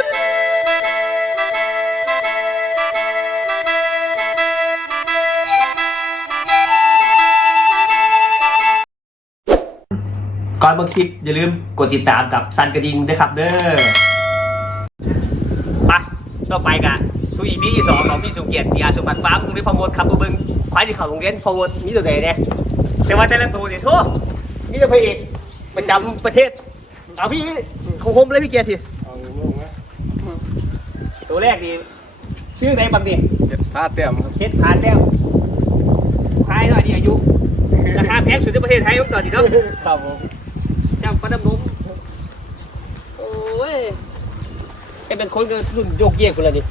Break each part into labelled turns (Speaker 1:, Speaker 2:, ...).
Speaker 1: ก่อนเบิ่งคลิปอย่าลืมกดติดตามกับซันกระดิ่งด้วยครับเด้อไปต่อไปกันสู่อีพีที่2ของพี่สุเกียรติสีอาสุบัติฟ้าคุณพี่พมดครับตัวเบิ่งควายที่เขาโรงเรียนพมดมีตัวไหนเนี่ยแต่ว่าแต่ละตัวเนี่ยโทษมีแต่พระเอกประจำประเทศเอาพี่คมเลยพี่เกียรติตัวแรกนี่ชื่อไหนบังดิ
Speaker 2: เฮ็ดพาเต็มครับ
Speaker 1: เพชรพาแต้มควายหน่อยนี่อายุราคาแพงสุดในประเทศไทยเมื่อก่อนนี่เนาะ
Speaker 2: ครับผม
Speaker 1: เจ้าปลาดำนุ่มโอ้ยไอ้เป็นคนก็รุ่นโยกเยกคนละนี่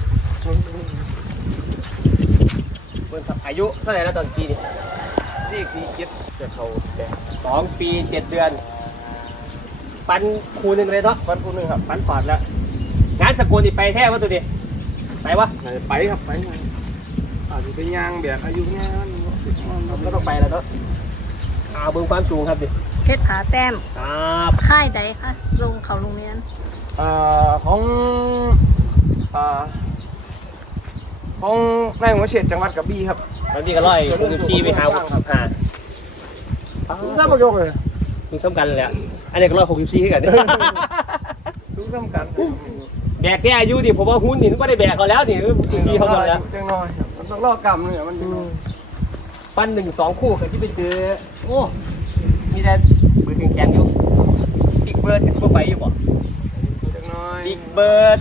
Speaker 1: เบิ่งครับอายุเท่าไหร่แล้วตอนปีนี่
Speaker 2: นี่คือคิดจะเขาแต่
Speaker 1: 2 ปี 7 เดือนปันคูนึงเลยเนาะ
Speaker 2: วันผู้นึงครับ
Speaker 1: ปันปอดแล้วงานสกุลนี่ไปแท้ว่าตัวนี้ไปวะ
Speaker 2: ไปครับไปอาจจะไปย่างแบบอายุงาน
Speaker 1: ก็ต้องไปแล้วเนาะเบิ่งความสูงครับดิ
Speaker 3: เพชรผาแต้ม
Speaker 1: ครับ
Speaker 3: ค่ายใดคะลงเขาโรงเรียน
Speaker 2: ของนายหัวเฉดจังหวัดกระบี่ครับ
Speaker 1: ตอนนี้ก็164ไปหา
Speaker 2: ซ้ำประโยคเลย
Speaker 1: มึงซ้ำกันเลยอันนี้ก็164ให้กัน
Speaker 2: ทุกซ้ำกัน
Speaker 1: แบกแค่อายุดิผมว่าหุ้นนี่ไม่ได้แบกเขาแล้วนี่ทีเขาหมดแล้ว
Speaker 2: เล็กน้อยมันต้องรอกรรมเนี่ยมัน
Speaker 1: ปั้น1-2 คู่เคยที่ไปเจอโอ้มีแต่เบิร์ดแข็งอยู่บิ๊กเบิร์ดกับซุปเปอร์ไบค์อยู่บ่
Speaker 2: เล็กน้อย
Speaker 1: บิ๊กเบิร์ด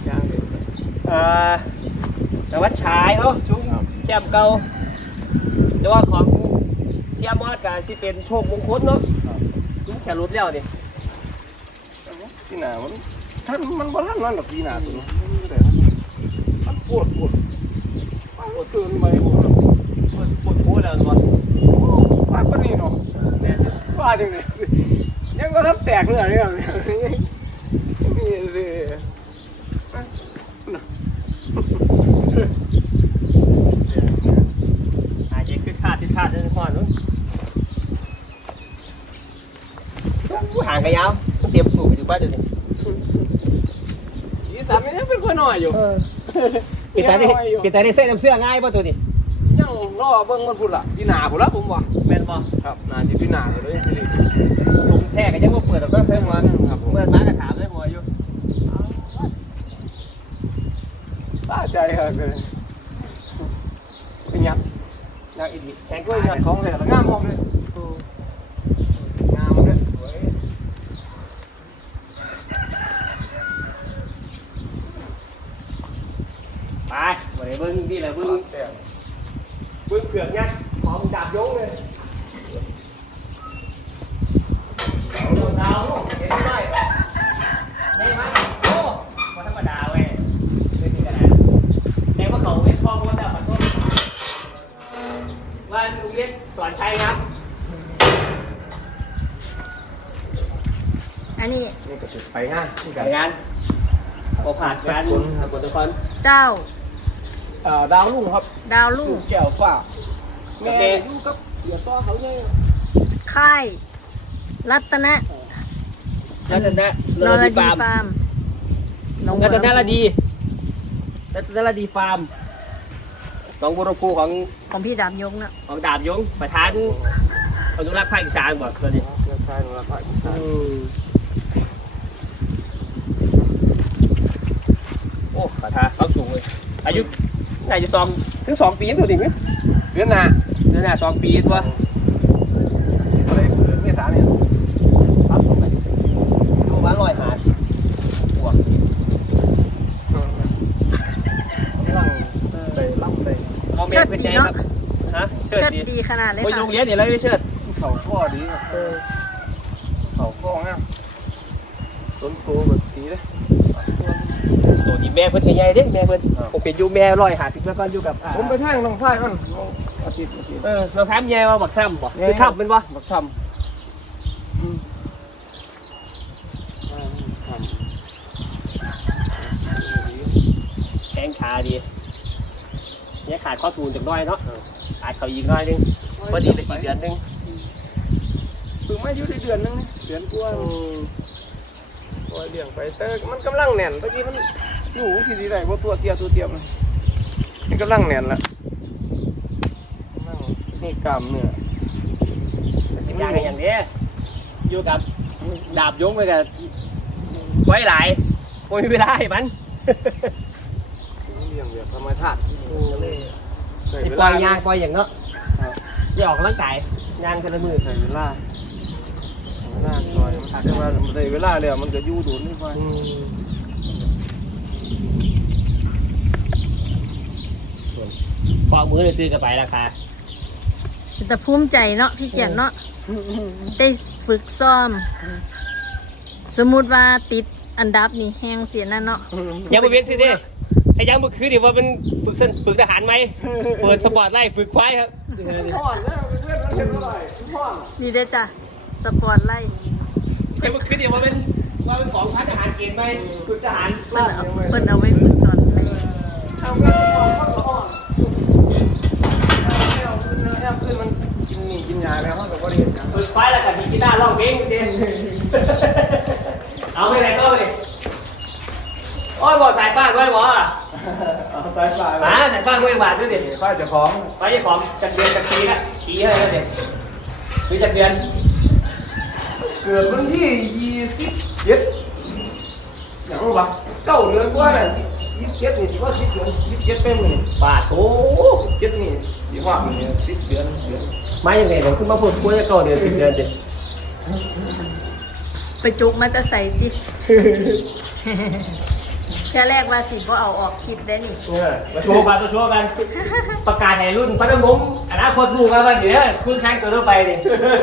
Speaker 1: แต่ว่าชายชุ่มแก้มเก่าแต่ว่าของเซียมอสกับที่เป็นโชคมงคลเนาะชุ่มแขนรุดแล้วนี่
Speaker 2: พี่หนามันบ้านนั่นหรอกพี่หนาตัวนี้มันปวดเกินไปปวด
Speaker 1: แล้วก่อน
Speaker 2: ว่าก็นี่เนาะว่าจังเลยยังก็ทับแตกเนื้อเนี่ยนี่สิ
Speaker 1: อาจจะขึ้นคาดเดินข้อนู้นห่างกันยาวเตรียมสูบอยู่บ้านเดี๋ยวนี้
Speaker 2: สีสันมันยังเป็นคนหน่อยอยู่
Speaker 1: ปิดตาได้เส้นน้ำเสื้อง่ายป่ะตัวนี้
Speaker 2: ยังรอเบิ้งมันพูดละพี่หนาพูดละผมว่า
Speaker 1: แม่นบ่
Speaker 2: ครับนาสิพี่หนาเลยสิริ
Speaker 1: สูงแท้กันยังว่าเปิดหรอกก็เคยมา
Speaker 2: ครับ
Speaker 1: เมื่อมาก็ถามได้หมออยู่
Speaker 2: ตาใจครับเลยเป็นยักษ์
Speaker 1: อีก
Speaker 2: แข่งด้วยยักษ์ของเลยงามมองเลยงามเลยสวย
Speaker 1: ไปเบิ้งนี่แหละเบิ้งเผือกยักษ์ของดาบยงเลยดาวเห็นไหมได้ไหมโอ้ธรรมดาเว้ยไม่ถึงขนาดแต่ว่าเขาเป็นพ่อว่าแต่ขอโทษว่าโรงเรียนสอนชัยครับ
Speaker 3: อันนี้
Speaker 2: ก็จะไปง
Speaker 1: านโอผ่านงานสกลนคร
Speaker 3: เจ้า
Speaker 2: ดาวลุ่งครับ
Speaker 3: ดาวลุ่ง
Speaker 2: แก้วฟ้าแม่ยุ่งกับเดี๋ยวต่อเขาเลย
Speaker 3: ค่ายรัตนะ
Speaker 1: นรดีฟาร์มรัตนะระดีฟาร์มของบุรุษ
Speaker 3: ของพี่ดาบยงนะ
Speaker 1: ของดาบยงประธานอนุรักษ์ภาคอีสานบอกตัวนี้โอ้ประธานเขาสูงเลยอายุน่าจะถึง2 ปีตัวนี้ไหม
Speaker 2: เดือนหน้า
Speaker 1: 2 ปีตัว
Speaker 2: อะไรเดือนเมษาเนี่ย
Speaker 1: ครับสูงเลยดูว่า150บวก
Speaker 3: เชิดดีเนาะเชิดดีขนาดเลยค่ะ
Speaker 1: ไปโรงเรียนเดี๋ยวเราไปเชิด
Speaker 2: เขาข้อดีเขาข้อง่ะต้นโตแบบนี้เลย
Speaker 1: ตัวนี้แม่เพิ่นใหญ่ๆเด้แม่เพิ่นผมเป็นอยู่แม่150แล้วก็อยู่กับ
Speaker 2: ผมไปแท่งน้องชายมันอาทิตย์
Speaker 1: เราถามแย่ว่าบักซ้ำบ่ซื้อข้าวเป็นบ่
Speaker 2: บักซ้ำ
Speaker 1: แข้งขาดีเนี่ยขาดข้อสูงจากน้อยเนาะขาดเขาอีกน้อยนึงพอดีเลยอีกเดือนนึง
Speaker 2: ถึงไม่อยู่ได้เดือนนึงเดือนกว่าโอ้ยเลี้ยงไปเตอร์มันกำลังแน่นเมื่อกี้มันอยู่ที่ดีได้เพราะตัวเทียมนี่ก็ร่างแน่นละนี่กล้ามเนื้อ
Speaker 1: อย่างนี้อยู่กับดาบยงไปกับไว้หลายโอ้ยไม่ได้มัน
Speaker 2: เลี้ยงแบบธรรมชาติ
Speaker 1: ที่ปล่อยยางปล่อยอย่างเนาะจะออกกำลังกายยางกันละมือ
Speaker 2: ใส่เวลาซอยแต่ว่าได้เวลาแล้วมันจะอยู่โดนไม่ค่อย
Speaker 1: ปอกมือซื้อกันไปราคา
Speaker 3: แต่ภูมิใจเนาะพี่เกียรติเนาะได้ฝึกซ้อม สมมุติว่าติดอันดับนี่แห้งเสียนั่นเนาะ
Speaker 1: ยังไม่เว้นสิเด้ไอ้ยังเมื่อคืนดิว่ามันฝึกทหารไหมเปิดสปอร์ตไล่ฝึกควายครับ
Speaker 2: พ่อนแล้วเพื่อนมันเห็นเท่าไหร่พ่อน
Speaker 3: นี่ได้อจ้ะสปอร์ตไล่
Speaker 1: ไอ้เมื่อคืนดิว่าเป็นของพันทหารเกณฑ์ไหมฝึกทหาร
Speaker 3: เพิ่นเอาไว้ฝึกตอนไล่
Speaker 2: ทำกันพ่อนแอบขึ้นมันกินยาแล้วเขาบอกว่าเรียนกัน
Speaker 1: ฝึกควายแล้วกับมีกีตาร์ร้องเพลงเจนเอาไปไหนก็ไปโอ้ยบอกสายฟ้าด้วยบอก
Speaker 2: สายฟ้า
Speaker 1: สายฟ้าด้วยบาทด้วยเด็ด
Speaker 2: ฟ้าจะพร้อม
Speaker 1: ไปยังของจักเดือนจักปีละปีเท่าไหร่เด็ดปีจักเดือน
Speaker 2: เกิดวันที่27อย่างว่า9 เดือนกว่าน่ะ27นี่สิว่า10 เดือน27เป็นมื้อบ
Speaker 1: าทโอ้
Speaker 2: 7นี่สิว่านี่10 เดือน
Speaker 1: ไม่ยังไงเดี๋ยวขึ้นมาพูดคุยก็เดือน10 เดือนเด็ด
Speaker 3: ไปจุกมาแต่ใส่สิ แค่แรกว่าสิบ่เอาออกคลิปได้นี่
Speaker 1: มาโชว์กันประกาศให้รุ่นพัฒนมอนาคตลูกกันว่าเดี๋ยวคุณแข่งตัวต่อไปดิ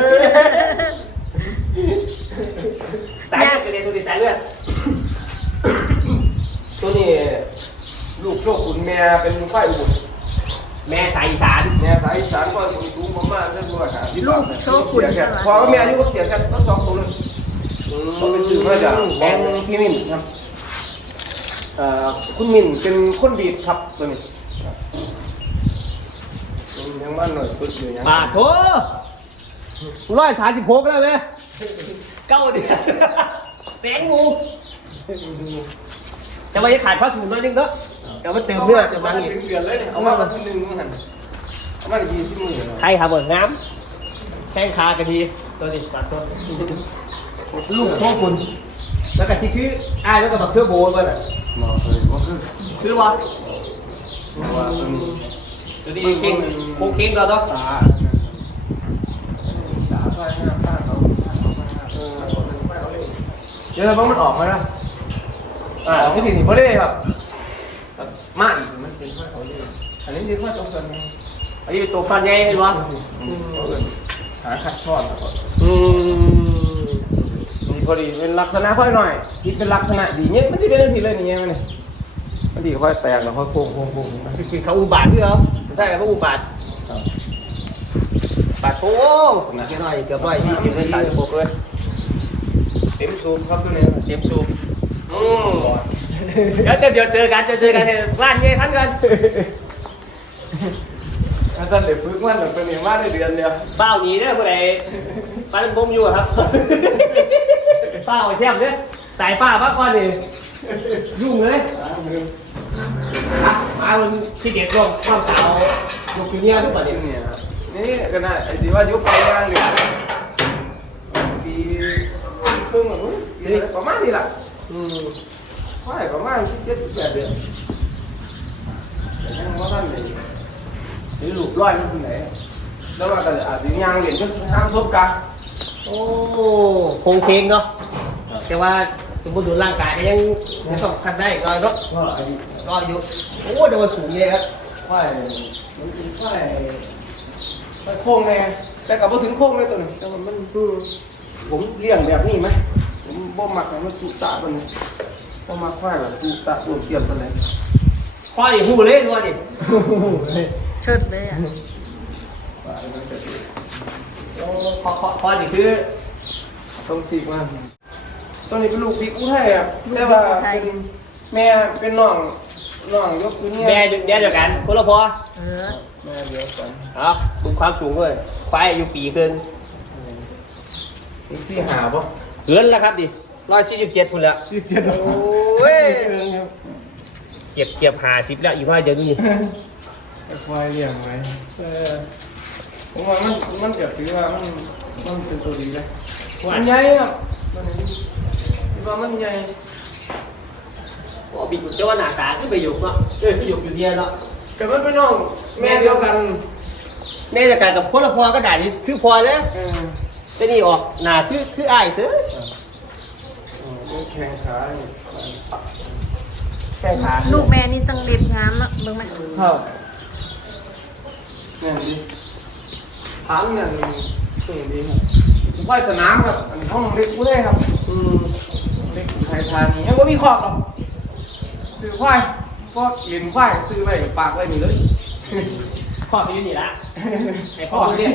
Speaker 1: สายเลือดกระเด็นตัวดิสายเลือด
Speaker 2: ตัวนี้ลูกโชคคุณแม่เป็นฝ่ายอุบล
Speaker 1: แม่สายอีสาน
Speaker 2: แม่สายอีสานก็สูงประมาณสัก150
Speaker 3: ลูกโชคุณใช่ไหม
Speaker 2: พอแม่อายุก็เสียกันทั้งสองคนเลยเขาไปซื้อมาจากของพี่มิ่นครับคุณมิ่นเป็นคนดีดครับตัวนี้ยังบ้านหน่อยปึ๊ดอยู่ยัง
Speaker 1: บาทโถ136แล้วไหม9 เดือนแสงงูจะมาจะขาดข้อสูงน้อยนึงก็จะมาเติมเลือดจะมา
Speaker 2: เป็นเดือนเลยเอามาวันที่1มื้อหันเอามา20 มื้อ
Speaker 1: ใครครับเบิร์น้ำแข้งขากระดีตัวนี้ตัดตัวลูกโชคุณแล้วก็ชิคืออ้ายแล้วก็แบบเครื่องโบนไปน่ะ
Speaker 2: มาเคยว่าคือ
Speaker 1: คือว่า
Speaker 2: ว่าตัวนี้
Speaker 1: ตัวนี้เก่งโคงเก่งเราต้อง
Speaker 2: ตาไปหน้าตาเขาเดี๋ยวเรามันออกมาแล้วที่สิ่งนี้เขาได้แบบมาอีกมันเป็นข้าวเขาเลยอันนี้เป็นข้าวตรงส่วน
Speaker 1: อันนี้เป็นตัวฟันใหญ่เห็นปะ
Speaker 2: หาขัดช่อนมีพอดีเป็นลักษณะค่อยหน่อยคิดเป็นลักษณะดีเนี่ยมันที่เป็นทีเลยนี่มันนี่มันดีค่อยแตกแล้วค่อยโค้ง
Speaker 1: คือเขาอุบาทด้วยเหรอไม่ใช่เขาอุบาทบาทโอ้เกี่ยวหน่อยเกือบ120เลย36เลย
Speaker 2: เต็มซูมครับตัวนี้
Speaker 1: เตรียมซูมเดี๋ยวเจอกันร้านเย่พันกัน
Speaker 2: อาจารย์เดี๋ยวฝึกมันตัวนี้มาได้เดือนเดียว
Speaker 1: เป้าหนีเนี่ยผู้ใดปันบมอยู่ครับเป้าแช่มเนี่ยสายฟ้าพักก่อนนี่ยุ่งเลยมามันที่เด็ดลงความสาวลูกคือเนี่ยทุกคนเนี่ย
Speaker 2: นี่ก็น่าไอ้ที่ว่ายุคไปย่างเลยปีครึ่งหรือประมาณนี้แหละว่าประมาณ17-18 เดือนยังว่าท่านเลยนี่ลูกร้อยมันที่ไหนแล้วว่าก็อาจจะย่างเหรียญก็ทางซบกัน
Speaker 1: โอ้โคงเคงเนาะแต่ว่าสมบูรณ์ร่างกายก็ยังต้องคัดได้รอยรถ
Speaker 2: ก็อายุ
Speaker 1: รอยอยู่โอ้เดี๋ยวมันสูงเลยครับ
Speaker 2: ว่ามันเป็นว่าโค้งไงแต่กับพอถึงโค้งเลยตัวนี้แต่มันคือผมเลี้ยงแบบนี้ไหมผมบ่มักให้มันจุตามันบ่มักควายแบบจุตาตัวเกี่ยมตัวไหน
Speaker 1: ข้อดิหูเลยดูดิ
Speaker 3: เชิดเลยอ่ะ
Speaker 1: ข้อดิคือ
Speaker 2: ต้องสีมาตัวนี้เป็นลูกปีกู้ไทยอ่ะแต่ว่าเป็นแม่เป็นน้องยกตัวนี้
Speaker 1: แม่เดียวกันคนละพอ
Speaker 2: แม่เดียวกัน
Speaker 1: ครับคุณความสูงด้วยควายอายุปีเกิน
Speaker 2: นี่สี่หาป่ะ
Speaker 1: เกินแล้วครับดิ147คุณแล้ว
Speaker 2: 17
Speaker 1: โอ้ยเก็บ50แล้วอีกว่าเดี๋ยวดูนี่
Speaker 2: ควายเลี้ยงไว้ผมว่ามันเกิดถือว่ามันเป็นตัวดีเลยมันใหญ่ครับมันคิดว่ามันใหญ่
Speaker 1: อ๋อบีกุเจ้าหน้าตาคือไปอยู่เนาะไปอยู่เดียวเนาะ
Speaker 2: แต่มันเป็นน้องแม่เดียวกัน
Speaker 1: แม่จะกันกับคนละพอก็ได้นี่คือพอแล้วแต่นี่ออกหน้าคืออ้ายเสือ
Speaker 2: มันแข็งขาอยู่
Speaker 1: แค่ขา
Speaker 3: ลูกแม่นี่ต้องเล็บงามเนาะเบิ่งไหม
Speaker 2: ครับเนี่ยดีถามเนี่ยนี่ดีครับว่ายสนามครับอันห้องเล็กกูได้ครับเล็กไทยทานนี่ยังไม่มีขอบหรอกคือควายก็เลี้ยงควายซื้อไว้ปากไว้นี่เลย
Speaker 1: ข้อนี้นี่ละไอ้ข้อนี้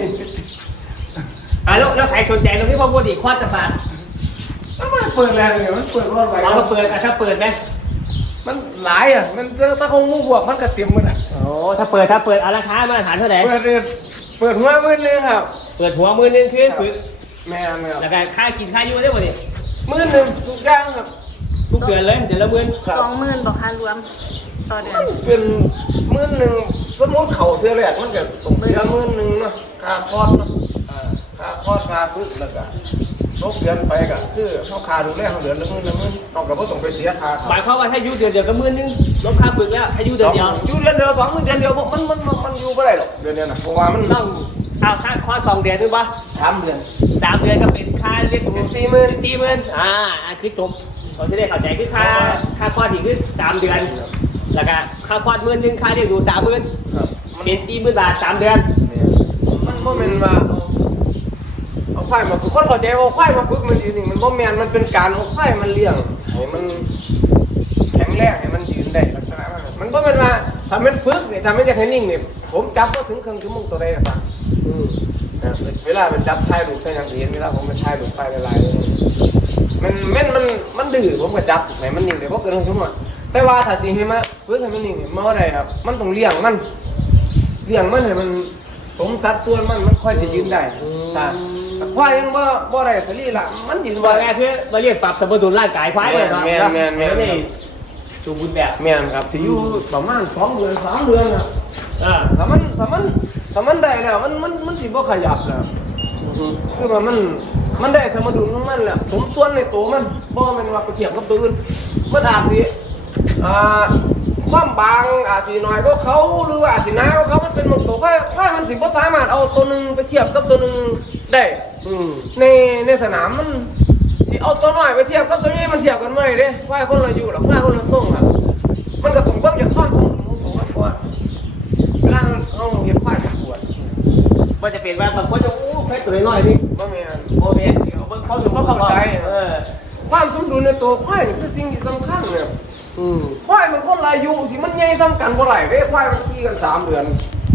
Speaker 1: แล้วใครสนใจตรงที่พ่อพูดอีกข้อจะบาด
Speaker 2: มันเปิดแล้วเนี่ยมันเปิดรอดไว้
Speaker 1: เราเปิดถ้าเปิดไหม
Speaker 2: มันหลายอ่ะมันถ้าคงมู่บวกมันก็เต็มหมดอ่ะ
Speaker 1: โอ้ถ้าเปิดเอาราคามาตรฐานเท่าไหร่
Speaker 2: เปิดหัวมือนึงครับ
Speaker 1: เปิดหัวมือนึงคือฝึก
Speaker 2: แม่นครับ
Speaker 1: แล้วก็ค่ากินค่าอยู่ได้หมดนี่
Speaker 2: มือนึงทุกอย่างครับ
Speaker 1: ทุกเดือนเลยเดือนละหมื่น
Speaker 3: 20,000บ่คะรวมต่อเดือน
Speaker 2: มันเป็นมือนึงสมมติเข่าเท่าแรกมันก็ตกไปละมือนึงเนาะค่าทอดเนาะค่าทอดค่าฝึกแล้วก็ลบเดือนไปก็คือเขาค่าดูแลเขาเดือนละมือนนอกจากว่าต้องไปเสียค่า
Speaker 1: หมายความว่าถ้าอยู่เดือนเดียวก็หมื่นนึงลบค่าฝึกแล้วถ้าอยู่เดือนเดียว
Speaker 2: อยู่เดือนเดียว2 มื้อเดือนเดียวมันอยู่ไม่ได้หรอกเดือนเดียวนะเพราะว่ามัน
Speaker 1: ต้องเอาค่าข้อ2 เดือนนึงปะ
Speaker 2: 3 เดือน
Speaker 1: 3 เดือนก็เป็นค่าเรียก
Speaker 2: เป็น
Speaker 1: 40,000คือจบเขาจะได้เข้าใจคือค่าข้อที่คือ3 เดือนแล้วก็ค่าคอด10,000ค่าเรียกดู30,000
Speaker 2: ครับ
Speaker 1: เป็น40,000 บาท3 เดือน
Speaker 2: มันบ่แม่นว่าเอาควายมาฝึกคนเข้าใจว่าควายมาฝึกมันดีนี่มันบ่แม่นมันเป็นการเอาควายมันเลี้ยงให้มันแข็งแรงให้มันยืนได้ลักษณะมันบ่แม่นว่าถ้ามันฝึกนี่ถ้ามันอยากให้นิ่งนี่ผมจับบ่ถึงครึ่งชั่วโมงตัวใดก็สั่งเวลามันจับถ่ายรูปใส่อย่างอื่นเวลาผมไปถ่ายรูปไปหลายๆมันดื้อผมก็จับให้มันนิ่งได้บ่เกินครึ่งชั่วโมงแต่ว่าถ้าสิให้มาฝึกให้มันนิ่งนี่มันบ่ได้ครับมันต้องเลี้ยงมันให้มันสมสัดส่วนมันค่อยสิยืนได้แต่ควายยังบ่ได้สรีระมันยืนบ่
Speaker 1: ว่า
Speaker 2: ได้
Speaker 1: ไงคือมาเรียกปรับสมดุลร่างกายควายเลยเนาะ
Speaker 2: แม่น
Speaker 1: นี่สมบูรณ์แบบ
Speaker 2: แม่นครับสิอยู่ประมาณ2 เดือน3 เดือนน่ะ ถ้ามันได้แล้วมันสิบ่ขยับแล้วคือว่ามันได้สมดุลของมันแหละสมส่วนในตัวมันบ่แม่นว่าไปเทียบกับตัวอื่นมันอาจสิความบางอาจสิน้อยกว่าเขาหรือว่าอาจสิหนากว่าเขามันเป็นบางตัวค่อยมันสิบ่สามารถเอาตัวหนึงไปเทียบกับตัวหนึงได้ในสนามมันสิเอาตัวน้อยไปเทียบกับตัวใหญ่มันเทียบกันไม่ได้เด้ควายคนละอยู่หรอกควายคนละทรงอ่ะมันก็ต้องเบิ่งจากความสมดุลของตัวก่อนเวลาเอาเห็นควายประกวด
Speaker 1: มันจะเป็นว่าบางคนจะแค่ตัวน้อยนี่
Speaker 2: บ่แม่น
Speaker 1: โมเมนต์เขาสูงเขาเข้าใจ
Speaker 2: ความสมดุลในตัวควายนี่คือสิ่งที่สำคัญเนี่ยควายมันคนละอายุสิมันใหญ่ซ้ำกันบ่ได้เด้ควายมันขี่กัน3 เดือน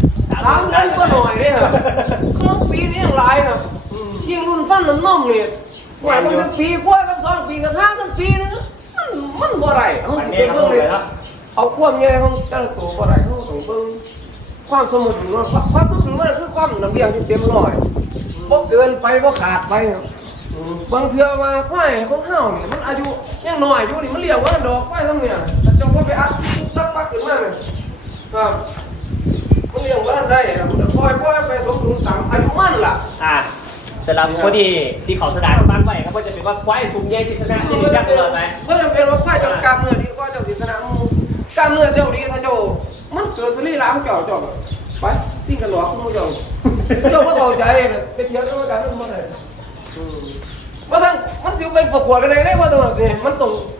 Speaker 2: 3 เดือนก็หน่อยเด้ครับเขาปีนี้ยังหลายครับยิ่งรุ่นฟันน้ำนมนี่ควายมันถึงปีกว่ากับ2 ปีกับห่างกันปีนึงมันบ่ได้เอาเป็นเบิ่งเลยเอาความใหญ่ของแต่ละตัวบ่ได้เฮาต้องเบิ่งความสมดุลความสมดุลมันคือความน้ำเลี้ยงที่เต็มร้อยบ่เกินไปบ่ขาดไปบางเทื่อมาควายของเฮานี่มันอายุยังน้อยอยู่นี่มันเลี้ยงว่าดอกควายทำเนี่ยแต่เจ้าก็ไปอัดตักปักขึ้นมาเนี่ยครับมันเลี้ยงว่าได้มันก็ค่อยๆไปสมดุลตามอายุมันล่ะ
Speaker 1: สำหรับคนที่สีขาวสดาฟังไว้ครับก็จะเป็นว่าควายสูงใหญ่ที่ชนะจะมีแชมป์ตลอดไป
Speaker 2: เมื่อจำเป็นว่าควายเจ้ากล้ามเนื้อดีกว่าเจ้าศรีสนามกล้ามเนื้อเจ้าดีถ้าเจ้ามันเกิดสรีระของเจ้าไปสิ่งกันหลอกคุณผู้ชมเจ้าก็เข้าใจไปเที่ยวด้วยกันทั้งหมดเลยว่าทั้งมันสิไปประกวดกันได้ว่าตรงนี้มัน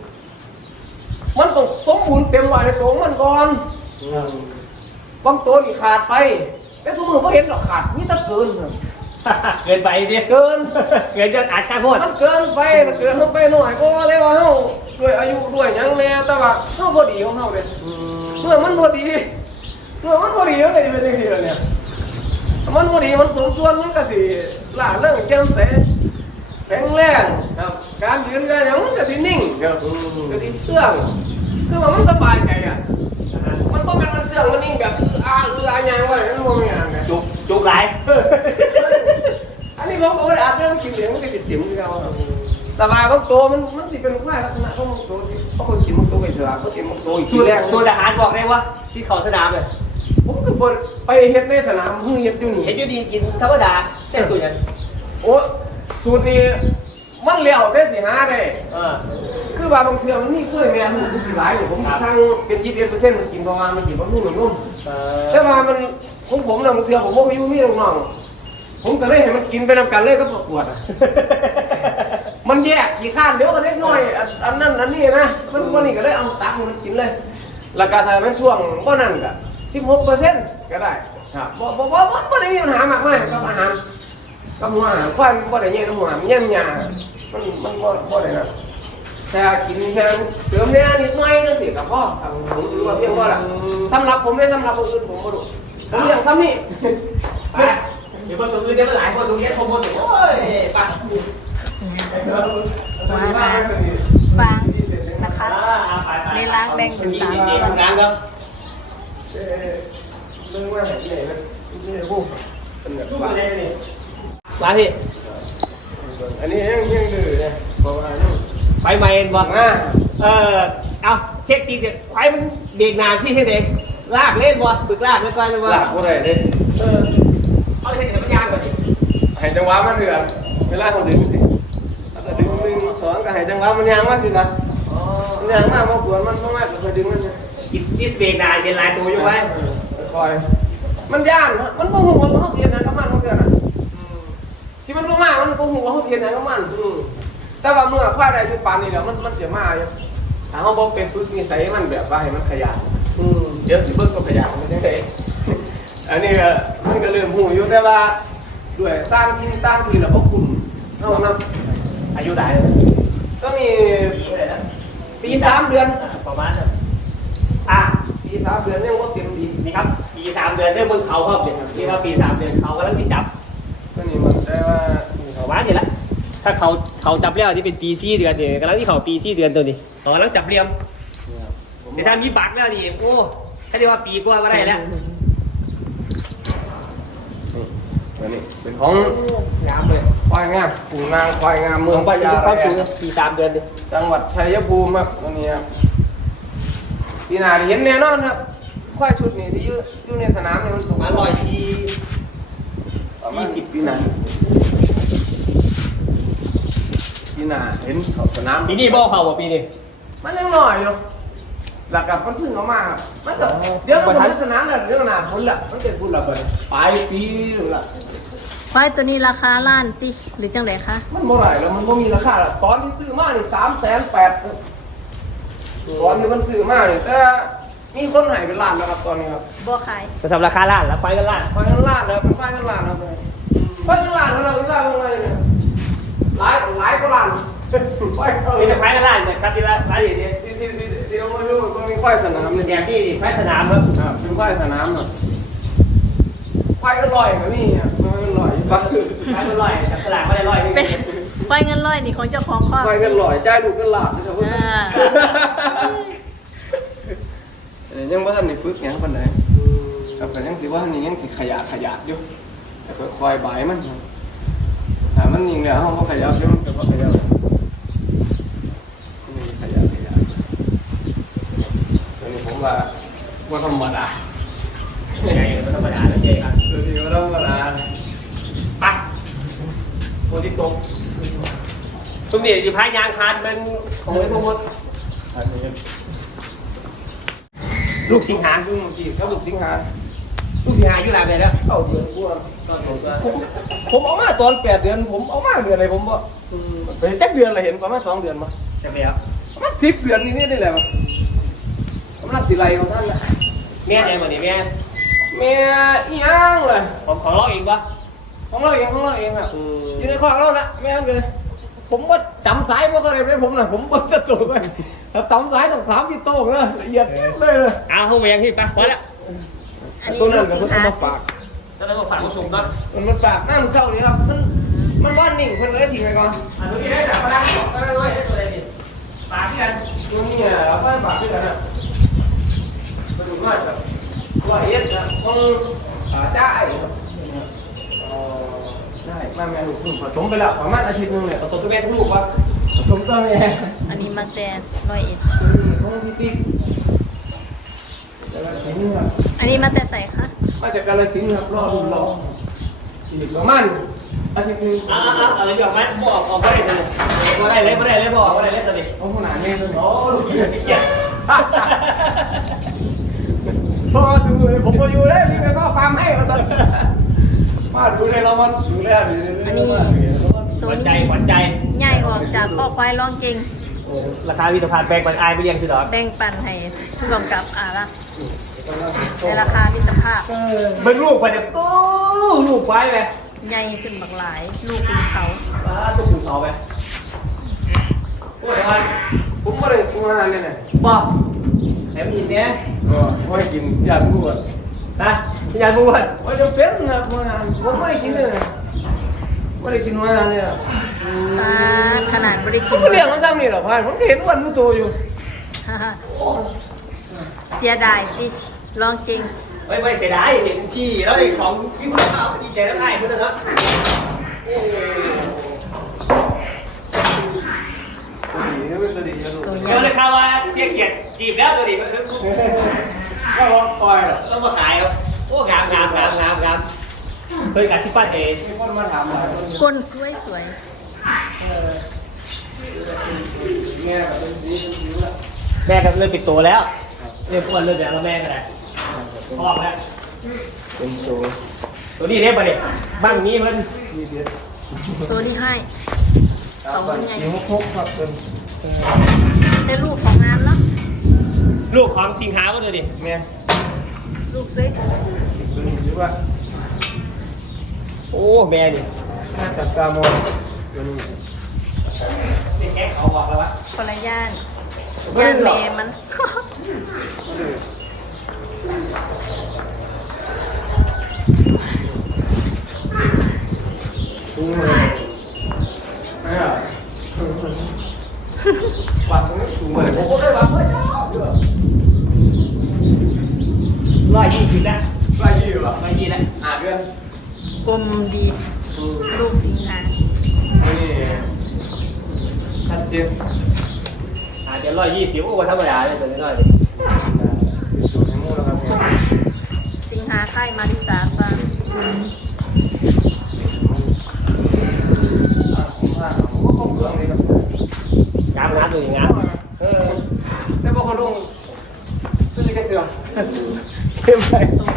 Speaker 2: ต้องสมบูรณ์เต็มร้อยในตัวมันก่อนบางตัวนี่ขาดไปแต่ทุกมือไม่เห็นหรอกขาดนี่ถ้าเกิน
Speaker 1: เกินไปดิเกินจนอาจข้าโพด
Speaker 2: มันเกินไปลงไปหน่อยก็เลยว่าเฮาด้วยอายุด้วยยังแน่แต่ว่าเฮาพอดีของเฮาเด้เมื่อมันพอดีแล้วก็จะเป็นจังซี่ล่ะเนี่ยมันพอดีมันสมส่วนมันก็สิล่าเรื่องแจ่มใสแข็งแรงครับการยืนการหยังมันก็สินิ่งครับก็สิเชื่องคือว่ามันสบายใจอ่ะมันบ่แม่นมันเชื่องมันนิ่งแบบหยังว่ามันบ่แม่นไง
Speaker 1: จุกไหล
Speaker 2: อันนี้ผมก็ไม่ได้อาบน้ำกินเหลืองมันก็ติดติ๋มที่เราแต่ว่าบางตัวมันสิเป็นควายลักษณะของบางตัวที่บางคนกินบางตัวไปสนามเขาเต็มโตอีก
Speaker 1: สู
Speaker 2: ที
Speaker 1: ตร
Speaker 2: แรก
Speaker 1: สูตรอาหารบอกได้ว่าที่เขาสนามเลย
Speaker 2: ผมก็บ่ไปเฮ็ดในสนามเพิ่งเฮ็ดอยู่นี่
Speaker 1: เห็นอยู่ดีกินธรรมดาใช่สูตรยัง
Speaker 2: โอ้สูตรนี้มันเลี้ยวได้สิหาได้ คือว่าบางเทื่อมันนี่กล้วยแม่มันคือสิหลายอยู่ผมสั่งเป็น21%มันกินประมาณมันกินบ่มีหนุ่มแต่ว่ามันของผมน่ะบางเทื่อผมบ่มีน้องๆผมก็เลยให้มันกินไปนำกันเลยก็ประกวดอ่ะ มันแยกขี้ข้านเดี๋ยวก็เล็กน้อยอันนั้นอันนี้นะมันวันนี้ก็ได้เอาตักมันกินเลยแล้วก็ถ้ามันช่วงบ่นั่นก็16%ก็ได้ครับบ่ได้มีปัญหามากมายกับอาหารกับหัวอาหารควายมันบ่ได้แย่หัวมันแย่มยามันบ่ได้นะแต่กินแค่เติมเนี่ยนิดหน่อยจังซี่ก็พอผมถือว่าเพียงพอละสำหรับผมไม่สำหรับคนอื่นผมบ่รู้ผมเลี้ยงซ้ำนี่
Speaker 1: ไปเดี๋ยวคนตัวอื่นเดี๋ยวหลายคนตรงนี้โอ้ยไป
Speaker 3: ฟางนะคะในล้างแบ่งเป็น3ส่วน
Speaker 1: ล้างครับ
Speaker 2: เรื่องว่าไหนนะนี่โอ้เป็นแบบ
Speaker 1: ลูก
Speaker 2: ว่า
Speaker 1: อะไรนี่มาพี่
Speaker 2: อันนี้ยังดื้อเนี่ยเพราะว่า
Speaker 1: ไปใหม่บอก
Speaker 2: มา
Speaker 1: เอาเช็คตีเด็กไฟมันเบรกนานสิให้เด็กลากเล่นบ่ฝึกลากเล่นก่อนเลยบ่
Speaker 2: หลักก็ได้เลย
Speaker 1: เอาไปเห็นมันยางก่อนดิ
Speaker 2: ให้จังหวะมันเดือดเวลาเขาดึงสิถ้าดึง1 2ก็ให้จังหวะมันยางมากขึ้นนะมันยางมากมันกวนมันมากก็ค่อยดึงมัน
Speaker 1: กินที่เบรกนานเป็นลายตัวอยู่ไว้
Speaker 2: คอยมันย่านมันโมโหว่าเขาเทียนนะก็มันเขาเกินอ่ะที่มันมากมันโมโหว่าเขาเทียนนะก็มันแต่ว่าเมื่อควายได้ยุปานนี่แล้วมันเสียมากอยู่ถ้าเขาบอกเป็นฝึกนิสัยมันแบบว่าให้มันขยันเดี๋ยวสิเบิ้งก็ขยันไม่ได้อันนี้ก็มันก็เริ่มหูอยู่แต่ว่าด้วยตั้งที่แล้วก็คุณเท่านั้น
Speaker 1: อายุไหน
Speaker 2: ก็มีปี3 เดือน
Speaker 1: ประมาณนั้น
Speaker 2: ปี3 เดือนเนี่ยว่าเต็มดี
Speaker 1: นี่ครับปี3 เดือนได้บนเขาครับเนี่ยนี่ว่าปี3 เดือนเขากำลังมีจับ
Speaker 2: ก็นี่มันได้ว่า
Speaker 1: ประมาณนี้แหละถ้าเขาจับแล้วที่เป็นปี4 เดือนเนี่ยกำลังที่เขาปี4 เดือนตัวนี้เขากำลังจับเรียมแต่ถ้ามีบักแล้วนี่โอ้ถ้าเรียกว่าปีกว่าก็ได้แล้ว
Speaker 2: อันนี้เป็นของ
Speaker 1: งามเลย
Speaker 2: ควายงามปู่นางควายงามเมื
Speaker 1: เมื
Speaker 2: อ
Speaker 1: อง งไป
Speaker 2: พะ
Speaker 1: จะ
Speaker 2: ยา
Speaker 1: เข้า
Speaker 2: แล
Speaker 1: สู่ปี3 เดือนดิ
Speaker 2: จังหวัดชัยภูมิครับวันนี้ครับปีหน้าได้เห็นแน่นอนครับควายชุดนี้ที่อยู่ในสนามเนี่ยมัน
Speaker 1: ประมาณ140
Speaker 2: ปีหน้าเห็นเขาสนาม
Speaker 1: ปีนี้บ่เขาบ่ปีนี้
Speaker 2: มันยังน้อยอยู่หลักกับมันเพิ่งเอามาครับมันก็เดี๋ยวมันเป็นสนามแล้วเรื่องหน้าฝนละมันเป็นฝนละไปปลายปีหรือละ
Speaker 3: ควายตัวนี้ราคาล้านติหรือจังไดคะ
Speaker 2: มันบ่ไหร่แล้วมันบ่มีราคาละตอนที่ซื้อมานี่380,000ตอนที่มันซื้อมานี่แต่มีคนให้เป็นล้านแล้วครับตอนนี้ครับ
Speaker 3: บ่ขาย
Speaker 1: จะทำราคาล้านแล้วไปกันล้าน
Speaker 2: ไฟกันล้านแล้วเป็นไฟกันล้านแล้วไฟกันล้านแล้วเราไม่ได้ยังไงเนี่ยหลายก็ล้านไฟเขา
Speaker 1: มีแต่ไปกันล้านเนี่ยครับที่ละร้านอย่างนี้
Speaker 2: ที่เราไม่รู้มันมีไฟสนามเนี่ย
Speaker 1: แกที่ไปสนามครับ
Speaker 2: เป็นไฟสนามอ่ะไฟก็ลอยแบบนี้อ่ะมันลอยไฟ
Speaker 1: ไปกันร้อยแต่สลากไม่ได้ร้อย
Speaker 3: เป็นควายเงินร้อยนี่ของเจ้าของครอบ
Speaker 2: ไฟกันลอยใจลูกกันหลาบนะครับ ยังว่าทำในฝึกยังปันไหนครับแต่ยังสิว่านี่ยังสิขยัดอยู่แต่คอยบ่ายมันมันยิงเนี่ยห้องเขาขยับอยู่มันก็ขยับขยับตอนนี้ผมว่าธรรมดา
Speaker 1: ใหญ่ธรรมดาแล้วเจ๊ครับ
Speaker 2: ตัวนี้ว่าธรรมดา
Speaker 1: ไปโมจิโตตุ่มเดียวอยู่พายยางคานเป็นของไอ้พวกมด
Speaker 2: อันนี้
Speaker 1: ลูกสิงหา
Speaker 2: ลูกจีเขาลูกสิงหา
Speaker 1: ลูกสิงหาอยู่แล้วเลยแล้ว
Speaker 2: เข้าเดือนกว่าผมเอามาตอน8 เดือนผมเอามาเดือนอะไรผมว่าไปจักเดือนอะไรเห็นประมาณ2 เดือนมา
Speaker 1: ใช่ไหมครับ
Speaker 2: ประมาณ10 เดือนนี่ได้แหละกำลังสิไลของท่านแหละ
Speaker 1: แม่ไงวันนี้แม่
Speaker 2: เมียอีหยังเลย
Speaker 1: ของเราเองปะ
Speaker 2: ของเราเองครับอยู่ในครอบเราละแม่งเลยผมว่าจำสายว่าก็เลยผมนะผมเบิ้ลตัวไปจำสายต้อง3 พี่โต้งเลยละเอียดเลย
Speaker 1: เอาห้องแมงที่ปะพอแล้ว
Speaker 3: อันนี้
Speaker 2: ตัวนั้
Speaker 3: ลู
Speaker 2: น
Speaker 3: ก
Speaker 2: ก็
Speaker 3: สิง
Speaker 2: เพิ่ง
Speaker 3: หา
Speaker 2: มาฝาก
Speaker 1: แล้วเราก็ฝากผู้ชมก็
Speaker 2: มันฝากน้ำเศร้านี่ครับมันว่านนิ่งเพิ่นเลยทิ้งไปก่อน
Speaker 1: ตัวนี้ได้จากพลังของก็ได้ด้วยตัวอะไรนี่ฝากที่กัน
Speaker 2: ตัวนี้เอาไปฝากด้วยกันนะมันดูง่ายแบบว่าเอ็ดนะของจ้าไอ้ได้มาแม่ลูกผสมไปแล้วประมาณอาทิตย์นึงเนี่ย
Speaker 1: ผสมตัวแม่ทั้งลูกวะ
Speaker 2: ผสมตัวแม่
Speaker 3: อันนี้มาแต่101
Speaker 2: ผน้องพิติกกาฬสินธุ์ครับ
Speaker 3: อันนี้มาแต่ใส่คะ
Speaker 2: มาจากกาฬสินธุ์ครับรอรุ่นรออีกประมาณอาทิตย์นึง
Speaker 1: อะไรแบบนั้นบอกออกไม่ได้เลยไม่ได้เลยไม่ได้เลยบอกไม่ได้เลยตอนนี้
Speaker 2: เอาขนาดนี้เลย
Speaker 1: โอ้ลูกพี่พี่เกียรติ
Speaker 2: พอถึงเลยผมก็อยู่เลยพี่ไปก็ฟาร์มให้มาตอนมาดูเลยเรามาดูเลย
Speaker 3: อันนี้ตัว
Speaker 1: หวานใจ
Speaker 3: นี้
Speaker 1: หวานใจ
Speaker 3: ใหญ่ออกจากพ่อควายร้องเก่ง
Speaker 1: ราคาวิตาภัณฑ์แบงก์ปันอายไม่เรียงสิหรอ
Speaker 3: แบ่งปันให้ผู้กำกับละในราคามิตรภาพ
Speaker 1: เบิ่งลูกไปเนี่ยโอ้ลูกควายไป
Speaker 3: ใหญ่ขึ้นบักหลาย ลูกกินเขา
Speaker 1: ตุ๊กถูกเขาไปโอ้ยวัน
Speaker 2: ผมก็เลยกินอาหารเนี่ย
Speaker 1: บอกแถมหินเนี่ย
Speaker 2: ก็ไม่กินยาบ้วน
Speaker 1: นะพี่ยาบูน
Speaker 2: ว่าจะเป็นนะอาหารผมไม่กินเลยไม่ได้กินอาหารเนี่ย
Speaker 3: ขนาดบริ
Speaker 2: ผ
Speaker 3: กิ
Speaker 2: ม
Speaker 3: น
Speaker 2: ก็เลี้ยงมันซ้ำนี่หรอพ่านผมเห็นวันมันโตอยู่
Speaker 3: เสียดายที่ร้องเก่ง
Speaker 1: ไม่เสียดายเห็นพี่แล้วไอ้ของพี่คุณภาพดีใจแล้วไอ้เพื่อนนะ
Speaker 2: ดีไม่เป็นดีนะลูก
Speaker 1: เดี๋ยวเลยครับว่าเสียเกียรติจีบแล้วตัวนี้มันคือ
Speaker 2: ก็ร้องคอยหรอ
Speaker 1: ต้องมาขายครับโอ้งามเคยกับซิปันเอง
Speaker 2: มีคนมาถามอะไร
Speaker 3: ก้นสวย
Speaker 2: แง่แบบเป็นดีเป็นดีแล้ว
Speaker 1: แม่ก็เริ่มปิดตัวแล้วเริ่มอ้วนเริ่มแบบแล้วแม่ก็ได้พ่อแล้ว
Speaker 2: เป็นโต
Speaker 1: ตัวนี้เนี่ยปะเนี่ยบ้านนี้มัน
Speaker 2: มีเดีย
Speaker 3: ๆตัวที่ให้
Speaker 2: ครับมีฮกครับเป็น
Speaker 3: ได้ลูกของงานเนาะ
Speaker 1: ลูกของสิงหาก็ตัวนี้
Speaker 2: แม่
Speaker 3: ลูกสวย
Speaker 2: ตัวนี้ถือว่า
Speaker 1: โอ้แม่นี่
Speaker 2: น่าจับตามองตัวนี้
Speaker 1: นี่แกเอาบอกแล้ววะ
Speaker 3: ๆคนละย่านย่านแม่มัน
Speaker 2: ตุ้งเลยอ่าวางตรงนี้ตุ้งเลยผมก็ได้วางไว้ชอบด้วย
Speaker 1: 120แล้ว
Speaker 2: ไล่ยี่หรอ
Speaker 1: 120แล้ว
Speaker 2: เดือน
Speaker 3: กลมดีลูกสิงหา
Speaker 2: นี่ชัดเจน
Speaker 1: เดี๋ยว120โอ้ธรรมดาเลยตัวนี้120
Speaker 2: เป็นจุดให้มู่แล้วครับ
Speaker 3: สิงหาค่ายมาริสาฟาร์ม
Speaker 2: ผมก็คงเรื่องนี้ครับ
Speaker 1: งามตัวนี้งาม
Speaker 2: แต่พอเขาลงซื้อแค่เดือนเข้มไป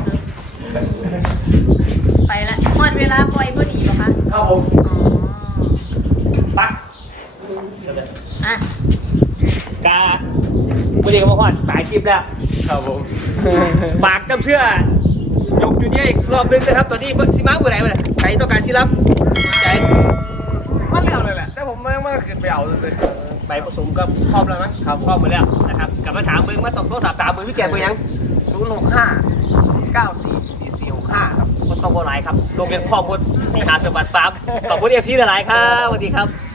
Speaker 3: ไปละหมดเวลาปล่อยพอดีป่ะคะ
Speaker 2: ครับผม
Speaker 3: อ๋อ
Speaker 1: ปัก
Speaker 3: อ่ะ
Speaker 1: กาไม่ได้มาก่อนตายคลิปแล้ว
Speaker 2: ครับผม
Speaker 1: ฝากน้ำเชื่อยกจุดนี้อีกรอบนึงนะครับ ตอนนี้ซิมาเมื่อไหร่มาใครต้องการซิรับใจ
Speaker 2: มันเลี้ยวเลยแหละแต่ผมไม่ขึ้นไปเอาเลย
Speaker 1: ไปผสมกับพร้อมแล้วมั้งครับพร้อมหมดแล้วนะครับกลับมาถามเบิ้งมาส่งโทรศัพท์ตามเบิ้งพี่แกเบิ้งยัง
Speaker 2: 065-094-4465ครับ
Speaker 1: คนต้องโบราณครับโรงเรียนพ่อมดสิงหาสมบัติฟาร์มขอบคุณเอฟซีหลายๆครับสวัสดีครับ